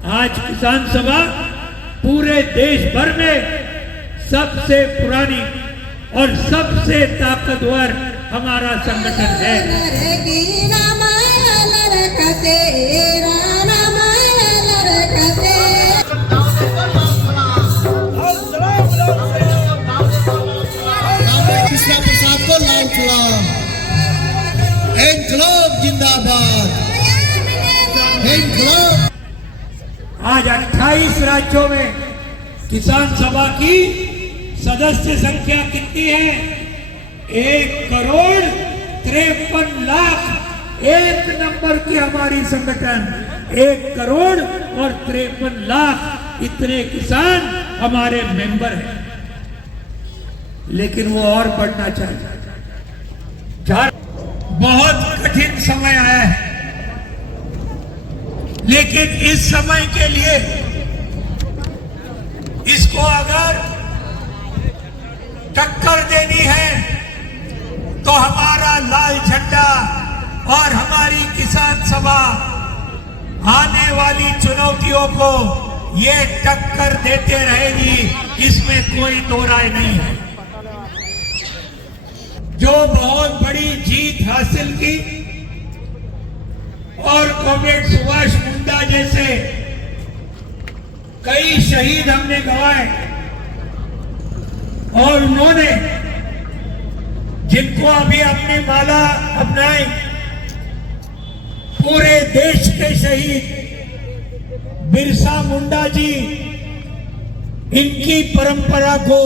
आज किसान सभा पूरे देश भर में सबसे पुरानी और सबसे ताकतवर हमारा संगठन है। कृष्णा प्रसाद को लाल सलाम। इनकलाब जिंदाबाद। इनकलाब। आज 28 राज्यों में किसान सभा की सदस्य संख्या कितनी है? 1,53,00,000। एक नंबर की हमारी संगठन, 1,53,00,000 इतने किसान हमारे मेंबर हैं। लेकिन वो और बढ़ना चाहिए। बहुत कठिन समय आया है, लेकिन इस समय के लिए इसको अगर टक्कर देनी है तो हमारा लाल झंडा और हमारी किसान सभा आने वाली चुनौतियों को ये टक्कर देते रहेगी, इसमें कोई दो राय नहीं है। जो बहुत बड़ी जीत हासिल की और कॉमरेड सुभाष मुंडा जैसे कई शहीद हमने गंवाए, और उन्होंने जिनको अभी अपनी माला अपनाई, पूरे देश के शहीद बिरसा मुंडा जी, इनकी परंपरा को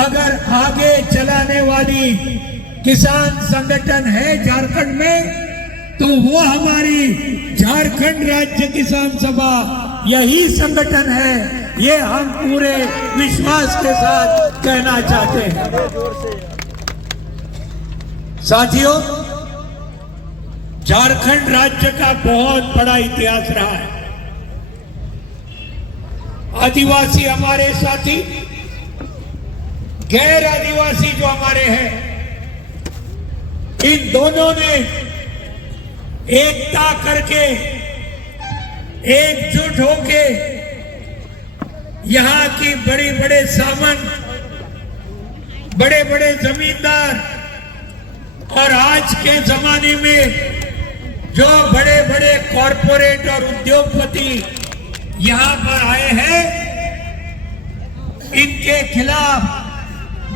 अगर आगे चलाने वाली किसान संगठन है झारखंड में, तो वो हमारी झारखंड राज्य किसान सभा यही संगठन है। ये हम पूरे विश्वास के साथ कहना चाहते हैं। साथियों, झारखंड राज्य का बहुत बड़ा इतिहास रहा है। आदिवासी हमारे साथी, गैर आदिवासी जो हमारे हैं, इन दोनों ने एकता करके, एकजुट होके यहाँ की बड़े बड़े सामंत, बड़े बड़े जमींदार और आज के जमाने में जो बड़े बड़े कॉरपोरेट और उद्योगपति यहाँ पर आए हैं, इनके खिलाफ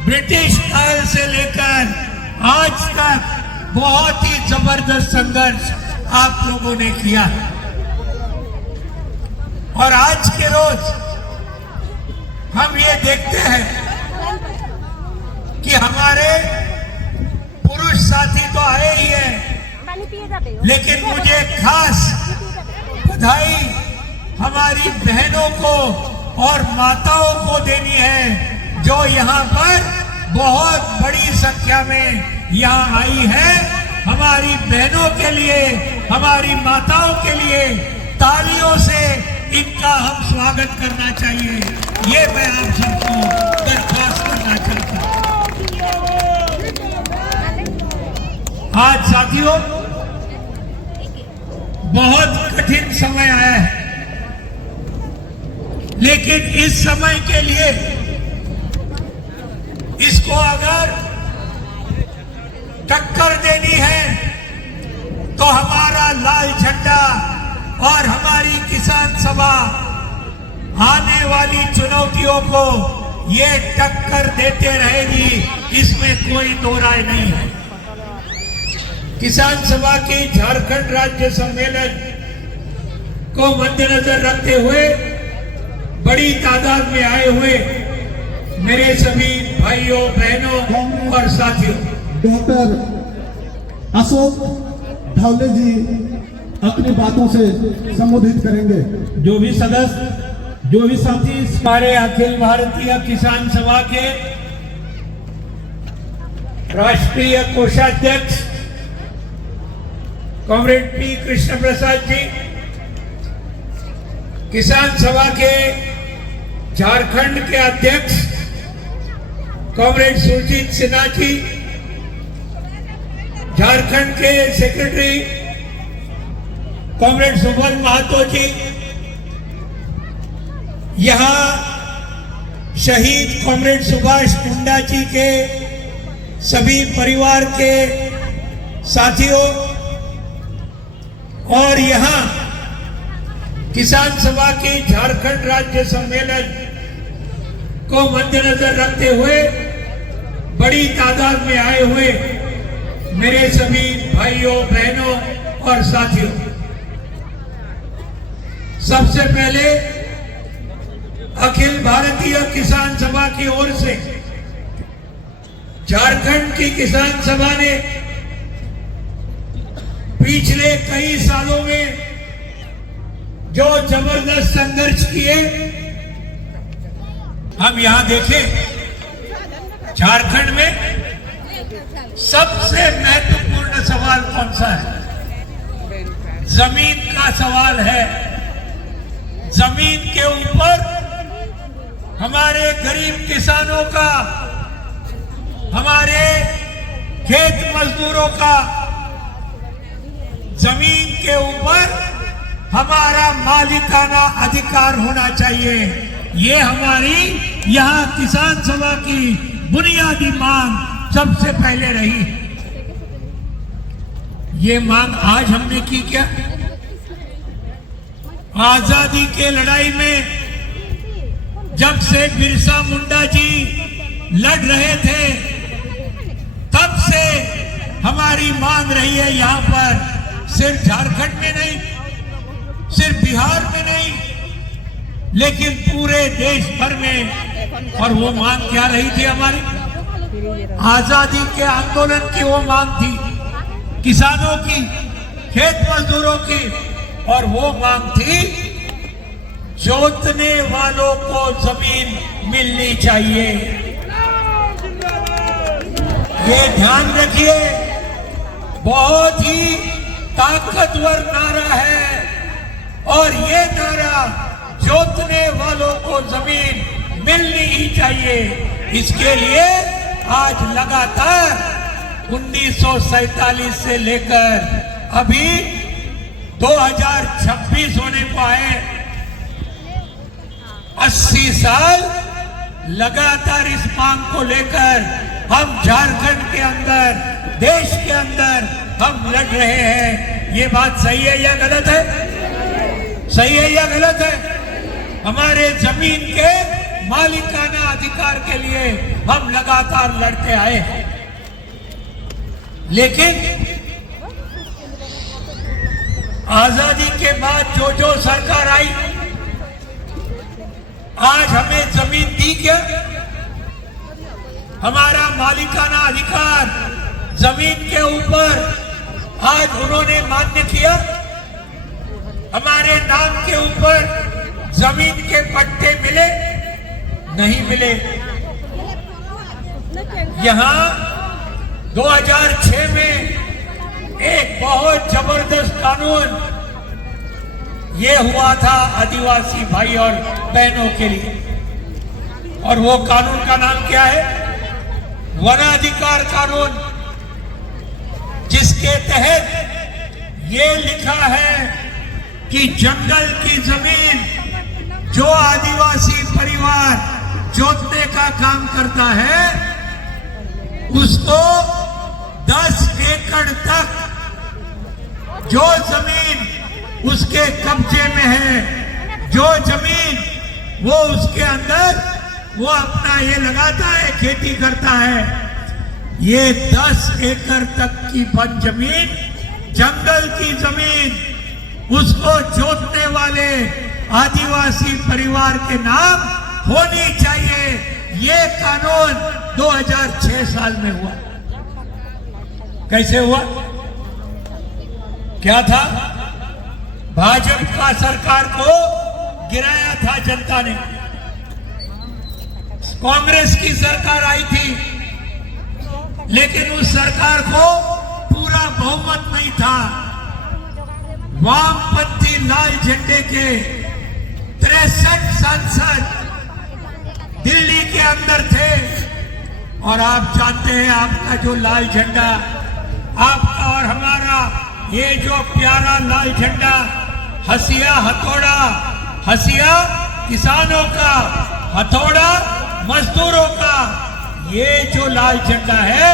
ब्रिटिश काल से लेकर आज तक बहुत ही जबरदस्त संघर्ष आप लोगों ने किया है। और आज के रोज हम ये देखते हैं कि हमारे पुरुष साथी तो आए ही हैं, लेकिन मुझे खास बधाई हमारी बहनों को और माताओं को देनी है, जो यहाँ पर बहुत बड़ी संख्या में यहाँ आई है। हमारी बहनों के लिए, हमारी माताओं के लिए तालियों से इनका हम स्वागत करना चाहिए। ये मैं आप सबको दरख्वास्त करना चाहता हूँ। आज साथियों, बहुत कठिन समय आया है, लेकिन इस समय के लिए इसको अगर टक्कर देनी है तो हमारा लाल झंडा और हमारी किसान सभा आने वाली चुनौतियों को ये टक्कर देते रहेगी, इसमें कोई दो राय नहीं है। किसान सभा की झारखंड राज्य सम्मेलन को मद्देनजर रखते हुए बड़ी तादाद में आए हुए मेरे सभी भाइयों, बहनों और साथियों, डॉक्टर अशोक ढावले जी अपनी बातों से संबोधित करेंगे। जो भी सदस्य, जो भी साथी हमारे अखिल भारतीय किसान सभा के राष्ट्रीय कोषाध्यक्ष कॉमरेड पी कृष्ण प्रसाद जी, किसान सभा के झारखंड के अध्यक्ष कॉमरेड सुरजीत सिन्हा जी, झारखंड के सेक्रेटरी कॉमरेड सुबल महतो जी, यहाँ शहीद कॉमरेड सुभाष मुंडा जी के सभी परिवार के साथियों और यहाँ किसान सभा की झारखंड राज्य सम्मेलन को मद्देनजर रखते हुए बड़ी तादाद में आए हुए मेरे सभी भाइयों बहनों और साथियों, सबसे पहले अखिल भारतीय किसान सभा की ओर से झारखंड की किसान सभा ने पिछले कई सालों में जो जबरदस्त संघर्ष किए, हम यहां देखें झारखंड में सबसे महत्वपूर्ण सवाल कौन सा है? जमीन का सवाल है। जमीन के ऊपर हमारे गरीब किसानों का, हमारे खेत मजदूरों का जमीन के ऊपर हमारा मालिकाना अधिकार होना चाहिए। ये हमारी यहाँ किसान सभा की बुनियादी मांग सबसे पहले रही। ये मांग आज हमने की क्या? आजादी के लड़ाई में जब से बिरसा मुंडा जी लड़ रहे थे, तब से हमारी मांग रही है। यहाँ पर सिर्फ झारखंड में नहीं, सिर्फ बिहार में नहीं, लेकिन पूरे देश भर में। और वो मांग क्या रही थी हमारी? आजादी के आंदोलन की वो मांग थी, किसानों की, खेत मजदूरों की। और वो मांग थी जोतने वालों को जमीन मिलनी चाहिए। ये ध्यान रखिए, बहुत ही ताकतवर नारा है। और ये नारा जोतने वालों को जमीन मिलनी ही चाहिए। इसके लिए आज लगातार 1947 से लेकर अभी 2026 होने को आए, 80 साल लगातार इस मांग को लेकर हम झारखंड के अंदर, देश के अंदर हम लड़ रहे हैं। ये बात सही है या गलत है? सही है या गलत है? हमारे जमीन के मालिकाना अधिकार के लिए हम लगातार लड़ते आए हैं। लेकिन आजादी के बाद जो जो सरकार आई, आज हमें जमीन दी क्या? हमारा मालिकाना अधिकार जमीन के ऊपर आज उन्होंने मान्य किया। हमारे नाम के ऊपर जमीन के पट्टे मिले? नहीं मिले। यहां 2006 में एक बहुत जबरदस्त कानून ये हुआ था आदिवासी भाई और बहनों के लिए, और वो कानून का नाम क्या है? वनाधिकार कानून, जिसके तहत ये लिखा है कि जंगल की जमीन जो आदिवासी परिवार जोतने का काम करता है, उसको 10 एकड़ तक जो जमीन उसके कब्जे में है, जो जमीन वो उसके अंदर वो अपना ये लगाता है, खेती करता है, ये 10 एकड़ तक की वन जमीन, जंगल की जमीन, उसको जोतने वाले आदिवासी परिवार के नाम होनी चाहिए। ये कानून 2006 साल में हुआ। कैसे हुआ? क्या था? भाजपा सरकार को गिराया था जनता ने। कांग्रेस की सरकार आई थी, लेकिन उस सरकार को पूरा बहुमत नहीं था। वामपंथी लाल झंडे के 63 सांसद दिल्ली के अंदर थे। और आप जानते हैं, आपका जो लाल झंडा, आपका और हमारा ये जो प्यारा लाल झंडा, हसिया हथौड़ा, हसिया किसानों का, हथौड़ा मजदूरों का। ये जो लाल झंडा है,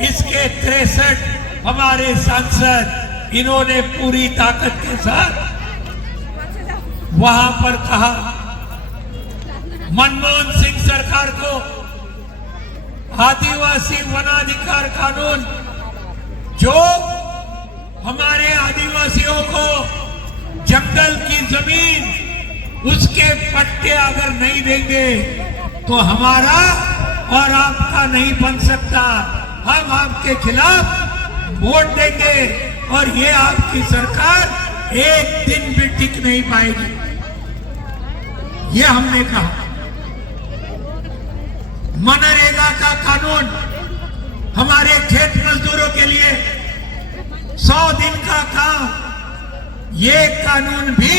इसके 63 हमारे सांसद, इन्होंने पूरी ताकत के साथ वहां पर कहा। मनमोहन सिंह सरकार को आदिवासी वनाधिकार कानून, जो हमारे आदिवासियों को जंगल की जमीन, उसके पट्टे अगर नहीं देंगे तो हमारा और आपका नहीं बन सकता। हम आपके खिलाफ वोट देंगे और ये आपकी सरकार एक दिन भी टिक नहीं पाएगी। ये हमने कहा। मनरेगा का कानून हमारे खेत मजदूरों के लिए 100 दिन का काम, ये कानून भी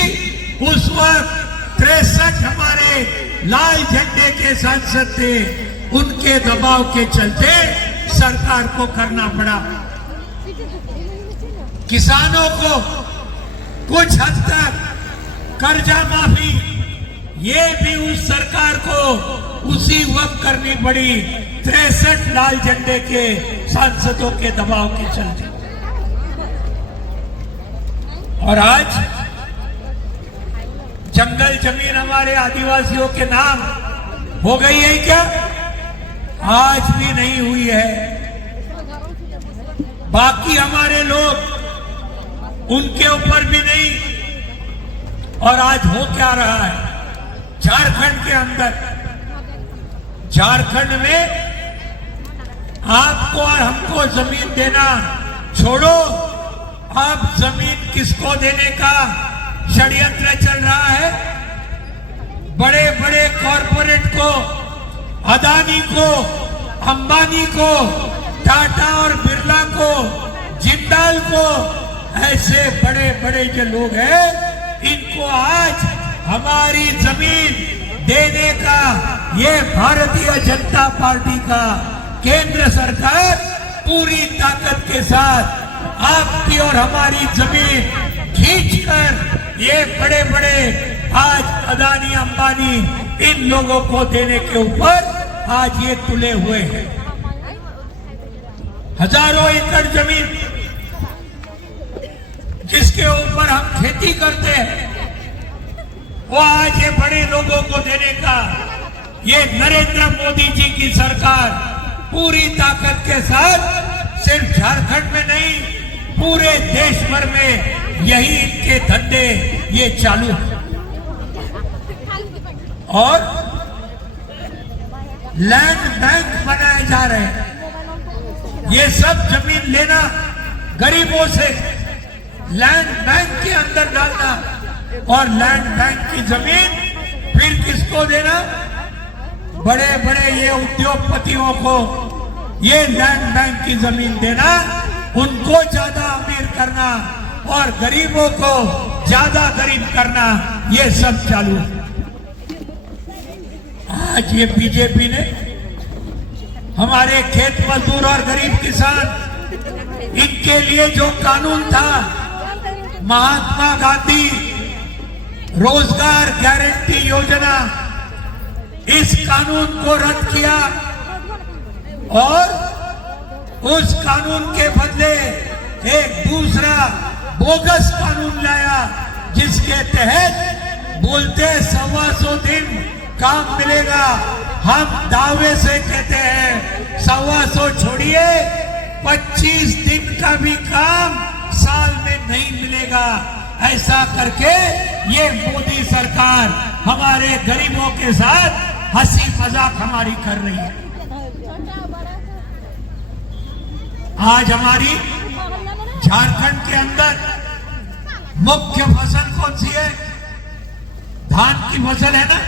उस वक्त 63 हमारे लाल झंडे के सांसद थे, उनके दबाव के चलते सरकार को करना पड़ा। किसानों को कुछ हद तक कर्जा माफी, ये भी उस सरकार को उसी वक्त करनी पड़ी, 63 लाल झंडे के सांसदों के दबाव के चलते। और आज जंगल जमीन हमारे आदिवासियों के नाम हो गई है क्या? आज भी नहीं हुई है। बाकी हमारे लोग, उनके ऊपर भी नहीं। और आज हो क्या रहा है झारखंड के अंदर? झारखंड में आपको और हमको जमीन देना छोड़ो, अब जमीन किसको देने का षड्यंत्र चल रहा है। बड़े बड़े कॉरपोरेट को, अदानी को, अंबानी को, टाटा और बिरला को, जिंदाल को, ऐसे बड़े बड़े जो लोग हैं, इनको आज हमारी जमीन देने का ये भारतीय जनता पार्टी का केंद्र सरकार पूरी ताकत के साथ आपकी और हमारी जमीन खींचकर ये बड़े बड़े आज अदानी अंबानी इन लोगों को देने के ऊपर आज ये तुले हुए हैं। हजारों एकड़ जमीन जिसके ऊपर हम खेती करते हैं, वो आज ये बड़े लोगों को देने का ये नरेंद्र मोदी जी की सरकार पूरी ताकत के साथ सिर्फ झारखंड में नहीं, पूरे देश भर में यही इनके धंधे ये चालू है। और लैंड बैंक बनाए जा रहे हैं। ये सब जमीन लेना गरीबों से, लैंड बैंक के अंदर डालना, और लैंड बैंक की जमीन फिर किसको देना? बड़े बड़े ये उद्योगपतियों को ये लैंड बैंक की जमीन देना, उनको ज्यादा अमीर करना और गरीबों को ज्यादा गरीब करना, ये सब चालू है। आज ये बीजेपी ने हमारे खेत मजदूर और गरीब किसान, इनके लिए जो कानून था, महात्मा गांधी रोजगार गारंटी योजना, इस कानून को रद्द किया और उस कानून के बदले एक दूसरा बोगस कानून लाया, जिसके तहत बोलते 125 दिन काम मिलेगा। हम दावे से कहते हैं 125 छोड़िए, 25 दिन का भी काम साल में नहीं मिलेगा। ऐसा करके ये मोदी सरकार हमारे गरीबों के साथ हंसी मजाक हमारी कर रही है। आज हमारी झारखंड के अंदर मुख्य फसल कौन सी है? धान की फसल है ना,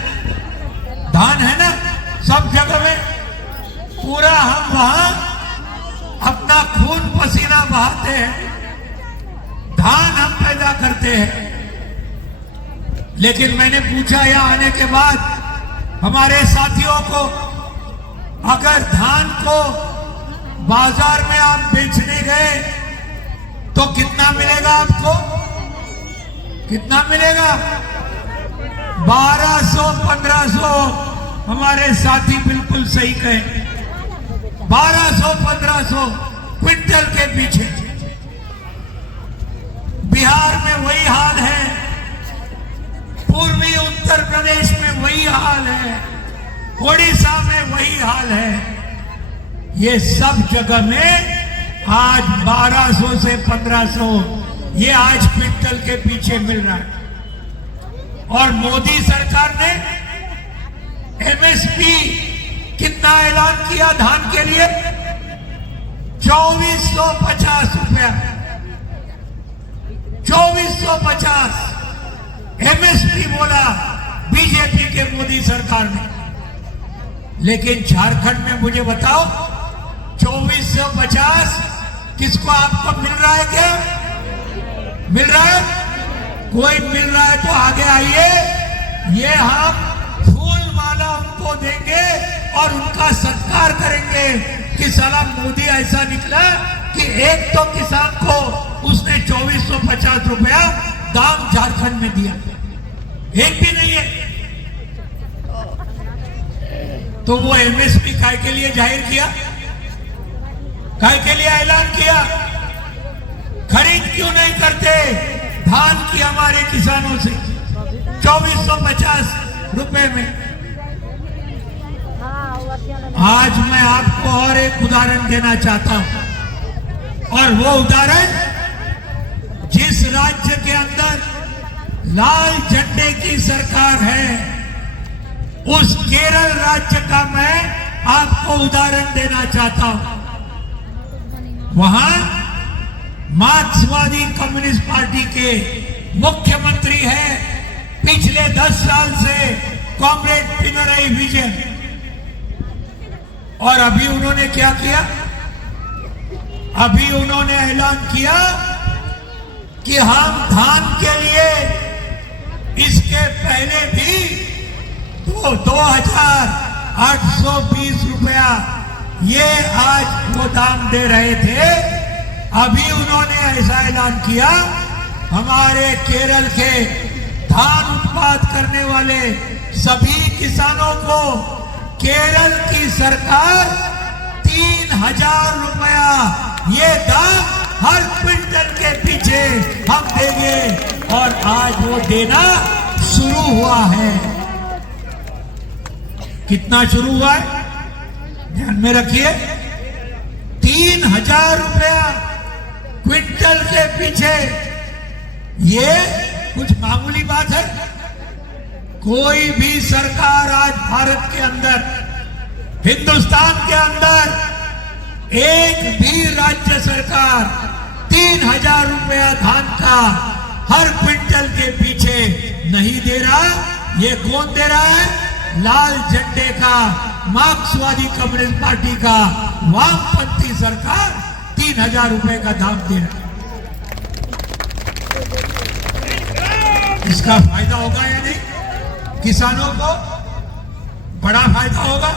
धान है ना सब जगह में। पूरा हम वहां अपना खून पसीना बहाते हैं, धान हम पैदा करते हैं। लेकिन मैंने पूछा यहाँ आने के बाद हमारे साथियों को, अगर धान को बाजार में आप बेचने गए तो कितना मिलेगा आपको? कितना मिलेगा? 1200-1500 हमारे साथी बिल्कुल सही कहे, 1200-1500 क्विंटल के पीछे। बिहार में वही हाल है, पूर्वी उत्तर प्रदेश में वही हाल है, ओडिशा में वही हाल है। ये सब जगह में आज 1200 से 1500 ये आज क्विंटल के पीछे मिल रहा है। और मोदी सरकार ने एमएसपी कितना ऐलान किया धान के लिए? 2450 रुपया, 2450 एमएसपी बोला बीजेपी के मोदी सरकार ने। लेकिन झारखंड में मुझे बताओ 2450 किसको आपको मिल रहा है? क्या मिल रहा है? कोई मिल रहा है तो आगे आइए, ये हम फूल माला उनको देंगे और उनका सत्कार करेंगे कि साला मोदी ऐसा निकला कि एक तो किसान को उसने 2450 रुपया दाम झारखंड में दिया, एक भी नहीं है। तो वो एमएसपी काय के लिए जाहिर किया, काय के लिए ऐलान किया? खरीद क्यों नहीं करते धान की हमारे किसानों से 2450 रुपए में? आज मैं आपको और एक उदाहरण देना चाहता हूं, और वो उदाहरण जिस राज्य के अंदर लाल झंडे की सरकार है, उस केरल राज्य का मैं आपको उदाहरण देना चाहता हूं। वहां मार्क्सवादी कम्युनिस्ट पार्टी के मुख्यमंत्री हैं पिछले 10 साल से कॉमरेड पिनराई विजयन। और अभी उन्होंने क्या किया? अभी उन्होंने ऐलान किया कि हम धान के लिए इसके पहले भी 2820 रुपया ये आज वो दाम दे रहे थे। अभी उन्होंने ऐसा ऐलान किया, हमारे केरल के धान उत्पाद करने वाले सभी किसानों को केरल की सरकार 3000 रुपया ये दाम हर क्विंटल के पीछे हम देंगे। और आज वो देना शुरू हुआ है। कितना शुरू हुआ है ध्यान में रखिए, 3000 रुपया क्विंटल के पीछे। ये कुछ मामूली बात है? कोई भी सरकार आज भारत के अंदर, हिंदुस्तान के अंदर एक भी राज्य सरकार 3000 रुपया धान का हर क्विंटल के पीछे नहीं दे रहा। ये कौन दे रहा है? लाल झंडे का मार्क्सवादी कम्युनिस्ट पार्टी का वामपंथी सरकार 3000 रुपए का दाम दे रहा है। इसका फायदा होगा या नहीं? किसानों को बड़ा फायदा होगा।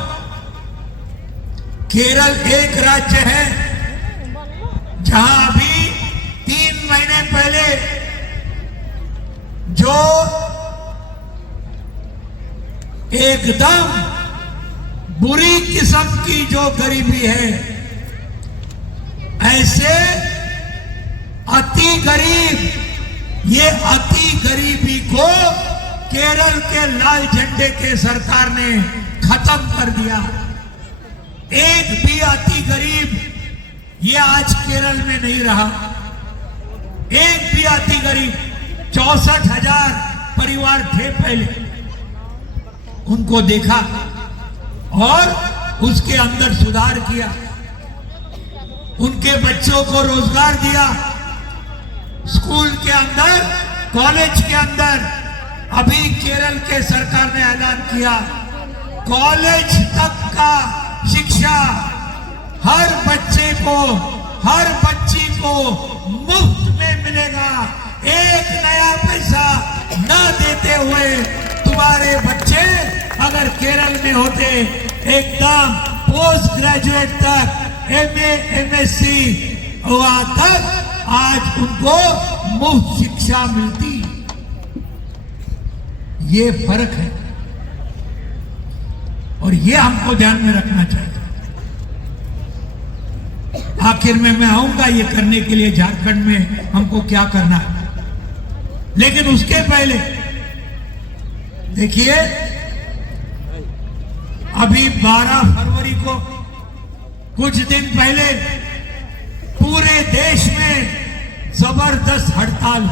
केरल एक राज्य है जहां अभी 3 महीने पहले जो एकदम बुरी किस्म की जो गरीबी है, ऐसे अति गरीब, ये अति गरीबी को केरल के लाल झंडे के सरकार ने खत्म कर दिया। एक भी अति गरीब ये आज केरल में नहीं रहा। एक भी अति गरीब, 64,000 परिवार थे पहले, उनको देखा और उसके अंदर सुधार किया, उनके बच्चों को रोजगार दिया। स्कूल के अंदर, कॉलेज के अंदर अभी केरल के सरकार ने ऐलान किया, कॉलेज तक का शिक्षा हर बच्चे को, हर बच्ची को मुफ्त में मिलेगा। एक नया पैसा न देते हुए तुम्हारे बच्चे अगर केरल में होते, एकदम पोस्ट ग्रेजुएट तक, एमए, एमएससी वहां तक आज उनको मुफ्त शिक्षा मिलती। ये फर्क है और ये हमको ध्यान में रखना चाहिए। आखिर में मैं आऊंगा ये करने के लिए झारखंड में हमको क्या करना है, लेकिन उसके पहले देखिए अभी 12 फरवरी को कुछ दिन पहले पूरे देश में जबरदस्त हड़ताल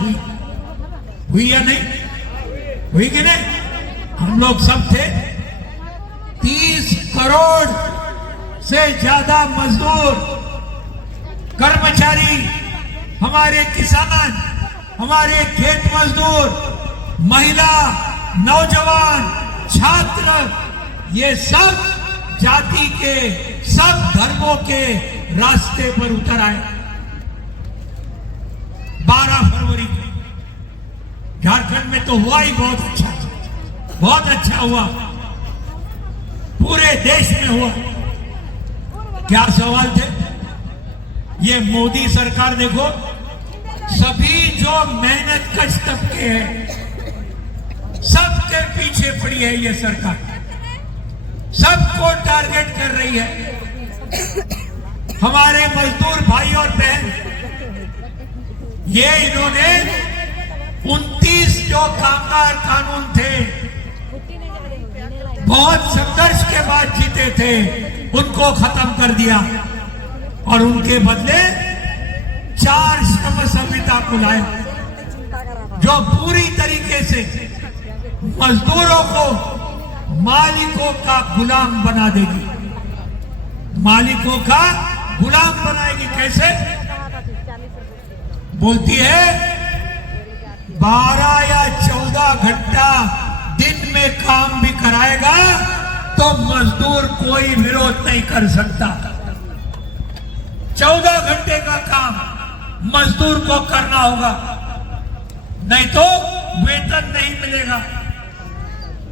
हुई या नहीं हुई कि नहीं? हम लोग सब थे। 30 करोड़ से ज्यादा मजदूर, कर्मचारी, हमारे किसान, हमारे खेत मजदूर, महिला, नौजवान, छात्र, ये सब जाति के, सब धर्मों के रास्ते पर उतर आए। 12 फरवरी को झारखंड में तो हुआ ही बहुत अच्छा हुआ, पूरे देश में हुआ। क्या सवाल थे? ये मोदी सरकार देखो, सभी जो मेहनत कश तबके हैं सबके पीछे पड़ी है ये सरकार, सबको टारगेट कर रही है। हमारे मजदूर भाई और बहन, ये इन्होंने 29 जो कामगार कानून थे बहुत संघर्ष के बाद जीते थे, उनको खत्म कर दिया और उनके बदले 4 श्रम संहिता को लाया जो पूरी तरीके से मजदूरों को मालिकों का गुलाम बना देगी, मालिकों का गुलाम बनाएगी। कैसे? बोलती है 12 या 14 घंटा दिन में काम भी कराएगा तो मजदूर कोई विरोध नहीं कर सकता। 14 घंटे का काम मजदूर को करना होगा, नहीं तो वेतन नहीं मिलेगा।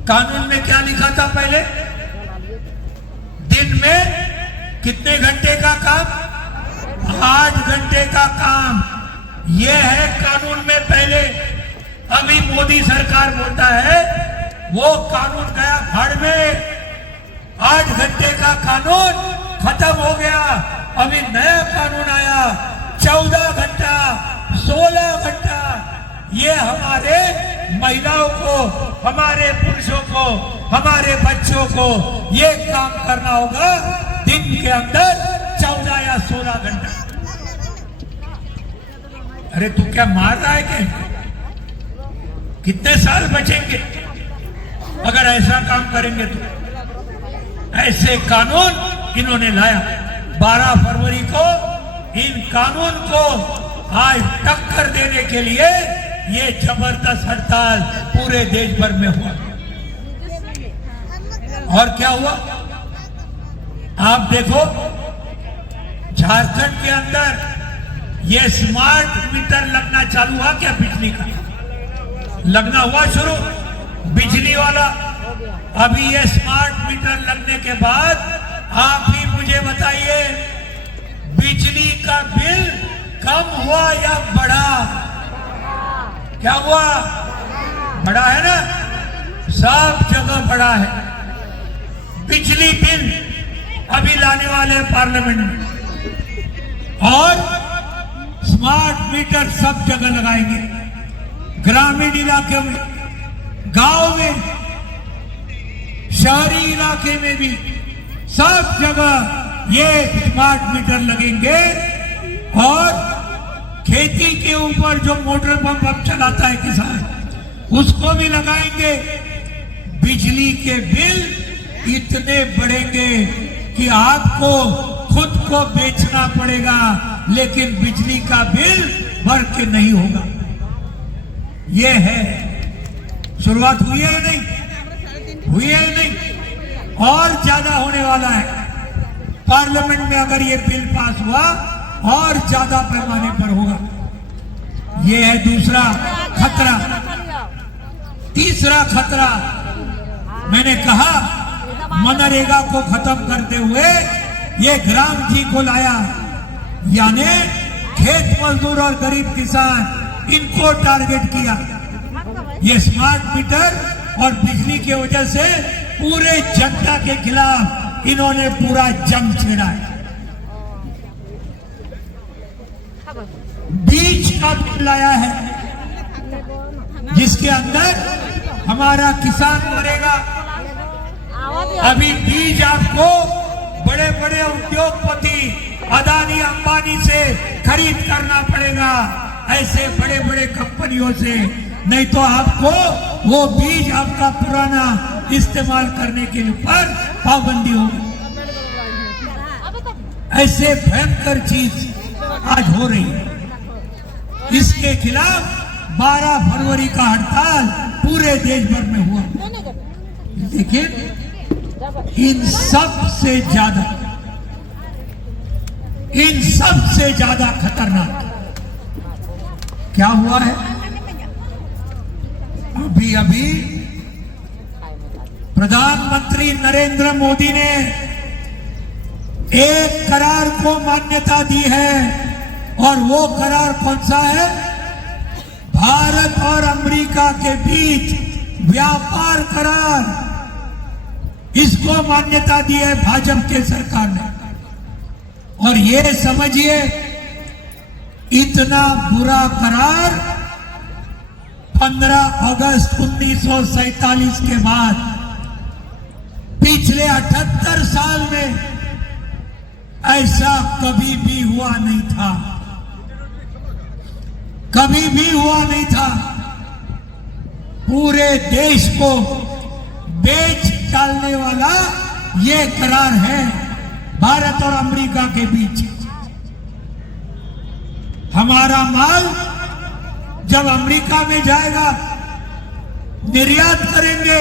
कानून में क्या लिखा था पहले? दिन में कितने घंटे का काम? 8 घंटे का काम। यह है कानून में पहले। अभी मोदी सरकार बोलता है वो कानून गया भाड़ में, 8 घंटे का कानून खत्म हो गया। अभी नया कानून आया 14 घंटा, 16 घंटा। ये हमारे महिलाओं को, हमारे पुरुषों को, हमारे बच्चों को ये काम करना होगा दिन के अंदर 14 या 16 घंटा। अरे तू क्या मार रहा है क्या? कितने साल बचेंगे अगर ऐसा काम करेंगे तो? ऐसे कानून इन्होंने लाया। 12 फरवरी को इन कानून को आज टक्कर देने के लिए ये जबरदस्त हड़ताल पूरे देश भर में हुआ। और क्या हुआ आप देखो, झारखंड के अंदर ये स्मार्ट मीटर लगना चालू हुआ क्या? बिजली का लगना हुआ शुरू, बिजली वाला। अभी ये स्मार्ट मीटर लगने के बाद आप ही मुझे बताइए, बिजली का बिल कम हुआ या बढ़ा? क्या हुआ? बढ़ा है ना, सब जगह बढ़ा है। बिजली बिल अभी लाने वाले हैं पार्लियामेंट में, और स्मार्ट मीटर सब जगह लगाएंगे, ग्रामीण इलाके में, गांव में, शहरी इलाके में भी, सब जगह ये स्मार्ट मीटर लगेंगे। और खेती के ऊपर जो मोटर पंप अब चलाता है किसान, उसको भी लगाएंगे। बिजली के बिल इतने बढ़ेंगे कि आपको खुद को बेचना पड़ेगा, लेकिन बिजली का बिल बढ़ के नहीं होगा। ये है, शुरुआत हुई है या नहीं? हुई है या नहीं? और ज्यादा होने वाला है। पार्लियामेंट में अगर ये बिल पास हुआ और ज्यादा पैमाने पर होगा। ये है दूसरा खतरा। तीसरा खतरा, मैंने कहा मनरेगा को खत्म करते हुए ये ग्राम जी को लाया, यानी खेत मजदूर और गरीब किसान, इनको टारगेट किया। ये स्मार्ट मीटर और बिजली की वजह से पूरे जनता के खिलाफ इन्होंने पूरा जंग छेड़ा है। बीज का बिल लाया है जिसके अंदर हमारा किसान मरेगा। अभी बीज आपको बड़े बड़े उद्योगपति अदानी अंबानी से खरीद करना पड़ेगा, ऐसे बड़े बड़े कंपनियों से, नहीं तो आपको वो बीज आपका पुराना इस्तेमाल करने के ऊपर पाबंदी होगी। ऐसे भयंकर चीज आज हो रही है। इसके खिलाफ 12 फरवरी का हड़ताल पूरे देश भर में हुआ। लेकिन इन सब से ज्यादा खतरनाक क्या हुआ है? अभी प्रधानमंत्री नरेंद्र मोदी ने एक करार को मान्यता दी है, और वो करार कौन सा है? भारत और अमेरिका के बीच व्यापार करार, इसको मान्यता दी है भाजपा के सरकार ने। और ये समझिए, इतना बुरा करार 15 अगस्त 1947 के बाद पिछले 78 साल में ऐसा कभी भी हुआ नहीं था, कभी भी हुआ नहीं था। पूरे देश को बेच डालने वाला ये करार है भारत और अमेरिका के बीच। हमारा माल जब अमेरिका में जाएगा, निर्यात करेंगे,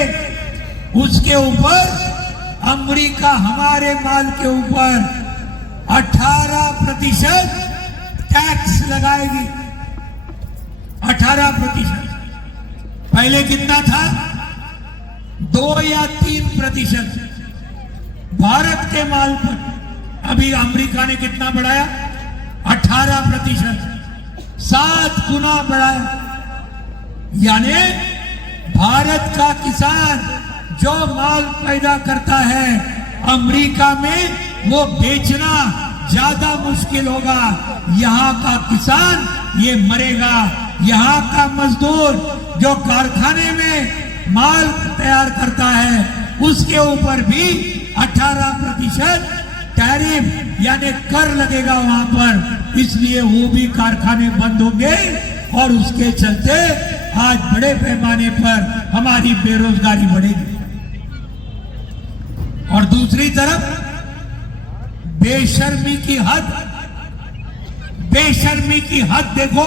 उसके ऊपर अमेरिका हमारे माल के ऊपर 18% टैक्स लगाएगी। 18%। पहले कितना था? 2 या 3% भारत के माल पर। अभी अमेरिका ने कितना बढ़ाया? 18%, 7 गुना बढ़ाया। यानी भारत का किसान जो माल पैदा करता है अमेरिका में, वो बेचना ज्यादा मुश्किल होगा। यहाँ का किसान ये मरेगा। यहाँ का मजदूर जो कारखाने में माल तैयार करता है, उसके ऊपर भी 18% टैरिफ यानी कर लगेगा वहां पर। इसलिए वो भी कारखाने बंद होंगे, और उसके चलते आज बड़े पैमाने पर हमारी बेरोजगारी बढ़ेगी। और दूसरी तरफ बेशर्मी की हद देखो।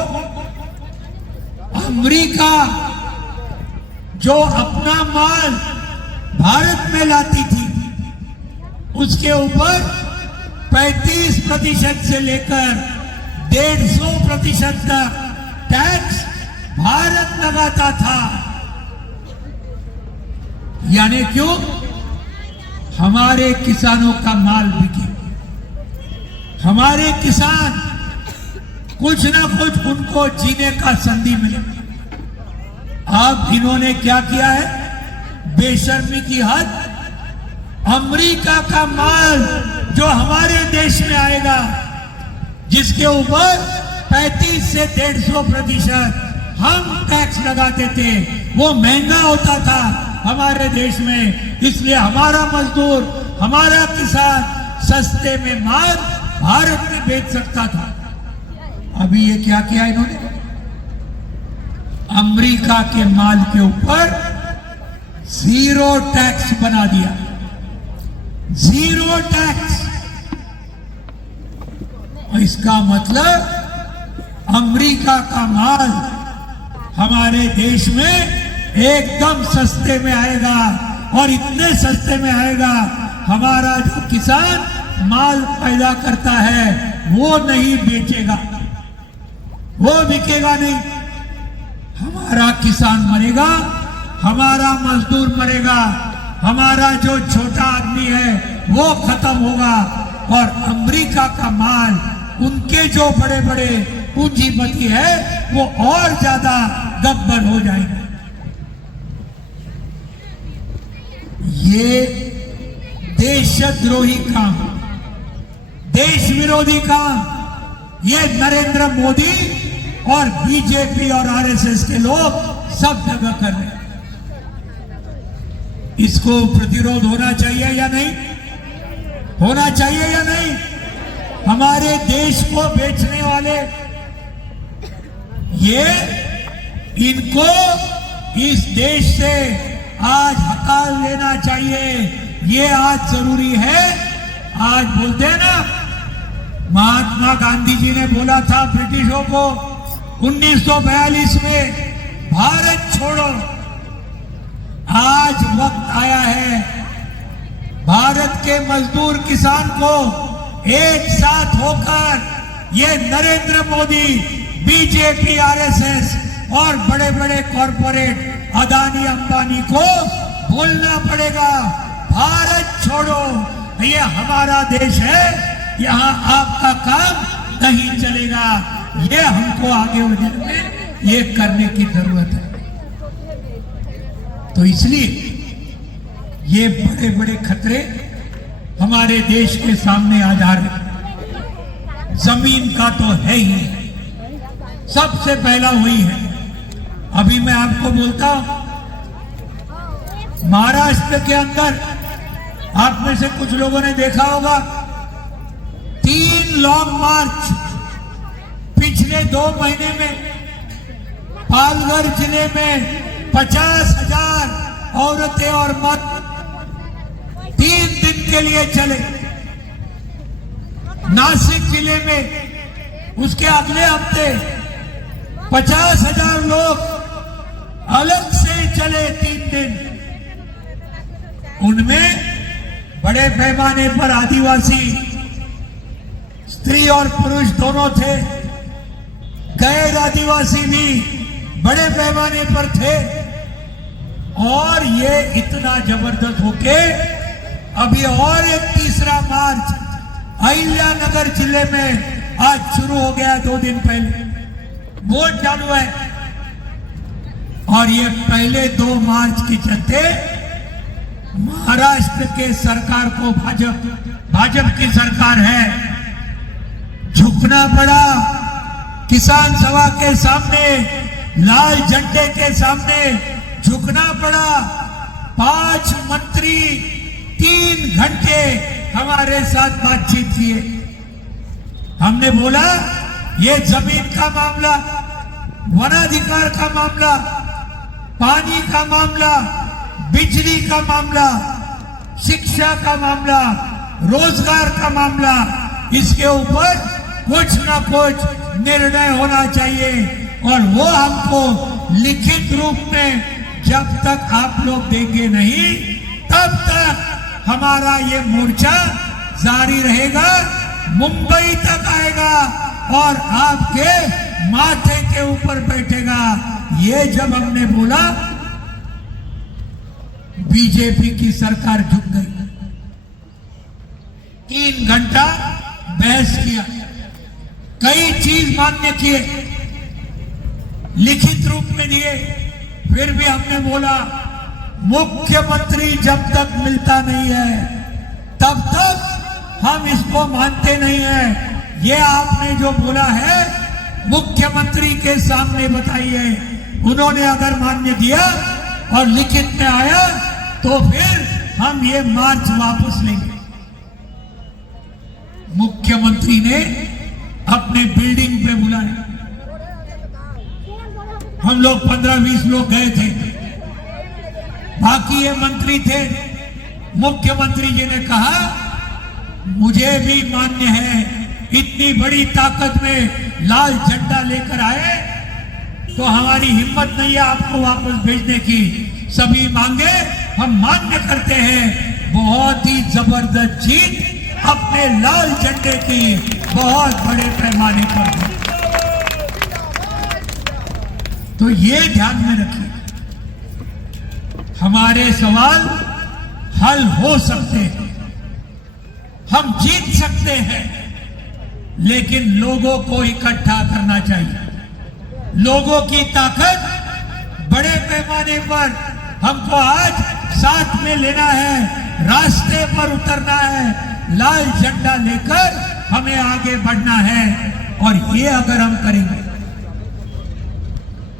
अमेरिका जो अपना माल भारत में लाती थी, उसके ऊपर 35% से लेकर 150% तक टैक्स भारत लगाता था। यानी क्यों? हमारे किसानों का माल बिके, हमारे किसान कुछ ना कुछ उनको जीने का संधि मिले। अब इन्होंने क्या किया है? बेशर्मी की हद। अमेरिका का माल जो हमारे देश में आएगा, जिसके ऊपर 35 से 150% हम टैक्स लगाते थे, वो महंगा होता था हमारे देश में। इसलिए हमारा मजदूर, हमारा किसान सस्ते में माल भारत में बेच सकता था। अभी ये क्या किया इन्होंने? अमेरिका के माल के ऊपर 0 टैक्स बना दिया। 0 टैक्स। इसका मतलब अमेरिका का माल हमारे देश में एकदम सस्ते में आएगा, और इतने सस्ते में आएगा, हमारा जो किसान माल पैदा करता है वो नहीं बेचेगा, वो बिकेगा नहीं। हमारा किसान मरेगा, हमारा मजदूर मरेगा, हमारा जो छोटा आदमी है वो खत्म होगा, और अमेरिका का माल, उनके जो बड़े बड़े पूंजीपति है, वो और ज्यादा गब्बर हो जाएंगे। ये देशद्रोही काम, देश विरोधी काम ये नरेंद्र मोदी और बीजेपी और आरएसएस के लोग सब जगह कर रहे हैं। इसको प्रतिरोध होना चाहिए या नहीं? होना चाहिए या नहीं? हमारे देश को बेचने वाले ये, इनको इस देश से आज हटाल लेना चाहिए। ये आज जरूरी है। आज बोलते हैं ना, महात्मा गांधी जी ने बोला था ब्रिटिशों को 1942 में, भारत छोड़ो। आज वक्त आया है भारत के मजदूर किसान को एक साथ होकर ये नरेंद्र मोदी, बीजेपी, आरएसएस और बड़े बड़े कॉरपोरेट अदानी अंबानी को बोलना पड़ेगा, भारत छोड़ो, ये हमारा देश है, यहाँ आपका काम नहीं चलेगा। ये हमको आगे बढ़ने में ये करने की जरूरत है। तो इसलिए ये बड़े बड़े खतरे हमारे देश के सामने आ जा रहे। जमीन का तो है ही, सबसे पहला वही है। अभी मैं आपको बोलता हूं, महाराष्ट्र के अंदर आप में से कुछ लोगों ने देखा होगा, 3 लॉन्ग मार्च पिछले 2 महीने में पालघर जिले में 50,000 औरतें और मर्द 3 दिन के लिए चले। नासिक जिले में उसके अगले हफ्ते 50,000 लोग अलग से चले 3 दिन। उनमें बड़े पैमाने पर आदिवासी स्त्री और पुरुष दोनों थे, गैर आदिवासी भी बड़े पैमाने पर थे। और ये इतना जबरदस्त होके अभी और एक तीसरा मार्च अहिल्यानगर जिले में आज शुरू हो गया। 2 दिन पहले वोट चालू है और ये पहले 2 मार्च के चलते महाराष्ट्र के सरकार को, भाजपा की सरकार है, झुकना पड़ा। किसान सभा के सामने, लाल झंडे के सामने झुकना पड़ा। 5 मंत्री 3 घंटे हमारे साथ बातचीत किए। हमने बोला ये जमीन का मामला, वनाधिकार का मामला, पानी का मामला, बिजली का मामला, शिक्षा का मामला, रोजगार का मामला, इसके ऊपर कुछ ना कुछ निर्णय होना चाहिए। और वो हमको लिखित रूप में जब तक आप लोग देंगे नहीं, तब तक हमारा ये मोर्चा जारी रहेगा, मुंबई तक आएगा और आपके माथे के ऊपर बैठेगा। ये जब हमने बोला, बीजेपी की सरकार झुक गई। 3 घंटा बहस किया, कई चीज मान्य किए, लिखित रूप में दिए। फिर भी हमने बोला मुख्यमंत्री जब तक मिलता नहीं है तब तक हम इसको मानते नहीं है। ये आपने जो बोला है मुख्यमंत्री के सामने बताइए। उन्होंने अगर मान्य दिया और लिखित में आया तो फिर हम ये मार्च वापस लेंगे। मुख्यमंत्री ने अपने बिल्डिंग पे बुलाया, हम लोग 15-20 लोग गए थे, बाकी ये मंत्री थे। मुख्यमंत्री जी ने कहा मुझे भी मान्य है, इतनी बड़ी ताकत में लाल झंडा लेकर आए तो हमारी हिम्मत नहीं है आपको वापस भेजने की। सभी मांगे हम मान्य करते हैं। बहुत ही जबरदस्त जीत अपने लाल झंडे की बहुत बड़े पैमाने पर। तो ये ध्यान में रखिए, हमारे सवाल हल हो सकते हैं, हम जीत सकते हैं, लेकिन लोगों को इकट्ठा करना चाहिए। लोगों की ताकत बड़े पैमाने पर हमको आज साथ में लेना है, रास्ते पर उतरना है, लाल झंडा लेकर हमें आगे बढ़ना है। और ये अगर हम करेंगे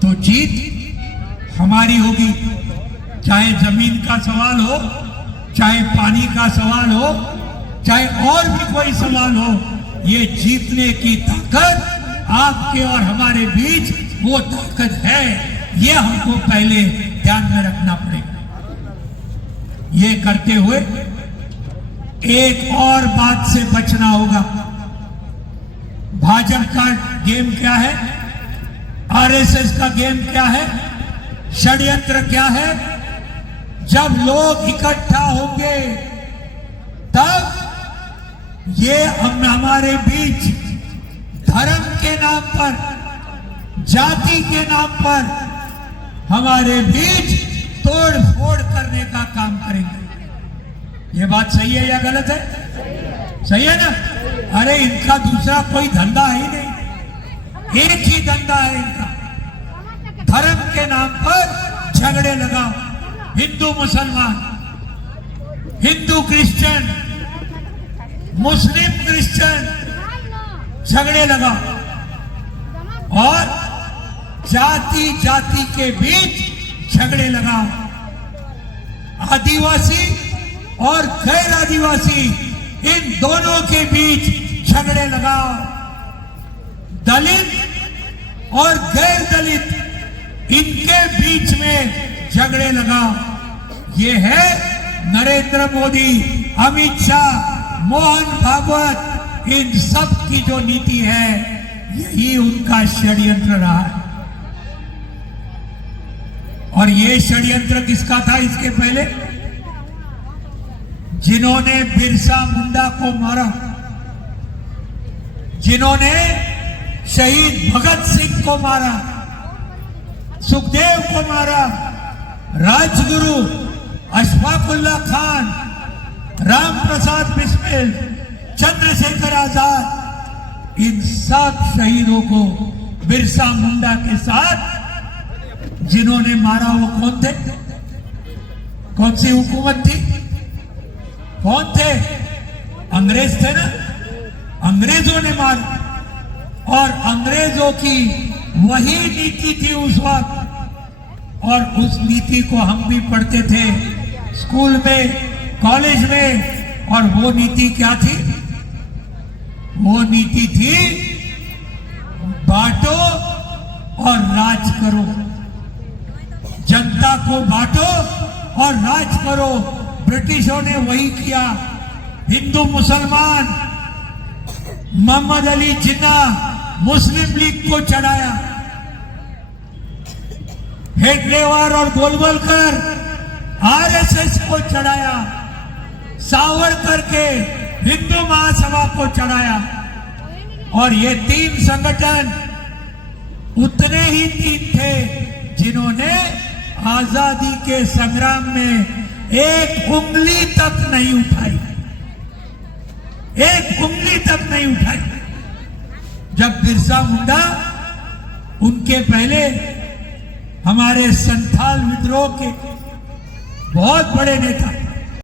तो जीत हमारी होगी। चाहे जमीन का सवाल हो, चाहे पानी का सवाल हो, चाहे और भी कोई सवाल हो, ये जीतने की ताकत आपके और हमारे बीच वो ताकत है। ये हमको पहले ध्यान में रखना पड़ेगा। ये करते हुए एक और बात से बचना होगा। भाजपा का गेम क्या है, आरएसएस का गेम क्या है, षड्यंत्र क्या है। जब लोग इकट्ठा होंगे तब ये हमारे बीच धर्म के नाम पर, जाति के नाम पर हमारे बीच तोड़ फोड़ करने का काम करेंगे। ये बात सही है या गलत है? सही है ना? अरे इनका दूसरा कोई धंधा ही नहीं, एक ही धंधा है इनका, धर्म के नाम पर झगड़े लगाओ। हिंदू मुसलमान, हिंदू क्रिश्चियन, मुस्लिम क्रिश्चियन झगड़े लगाओ और जाति जाति के बीच झगड़े लगाओ। आदिवासी और गैर आदिवासी इन दोनों के बीच झगड़े लगाओ। दलित और गैर दलित इनके बीच में झगड़े लगाओ। ये है नरेंद्र मोदी, अमित शाह, मोहन भागवत, इन सब की जो नीति है, यही उनका षड्यंत्र रहा है। और ये षड्यंत्र किसका था इसके पहले? जिन्होंने बिरसा मुंडा को मारा, जिन्होंने शहीद भगत सिंह को मारा, सुखदेव को मारा, राजगुरु अशफाकुल्ला खान, राम प्रसाद बिस्मिल, चंद्रशेखर आजाद, इन सब शहीदों को बिरसा मुंडा के साथ जिन्होंने मारा वो कौन थे? कौन सी हुकूमत थी? कौन थे? अंग्रेज थे ना। अंग्रेजों ने मारा और अंग्रेजों की वही नीति थी उस वक्त। और उस नीति को हम भी पढ़ते थे स्कूल में, कॉलेज में। और वो नीति क्या थी? वो नीति थी बांटो और राज करो। जनता को बांटो और राज करो। ब्रिटिशों ने वही किया। हिंदू मुसलमान, मोहम्मद अली जिन्ना मुस्लिम लीग को चढ़ाया, हेडगेवार और गोलवलकर आरएसएस को चढ़ाया, सावरकर के हिंदू महासभा को चढ़ाया। और ये तीन संगठन उतने ही तीन थे जिन्होंने आजादी के संग्राम में एक उंगली तक नहीं उठाई, एक उंगली तक नहीं उठाई। जब बिरसा मुंडा, उनके पहले हमारे संथाल विद्रोह के बहुत बड़े नेता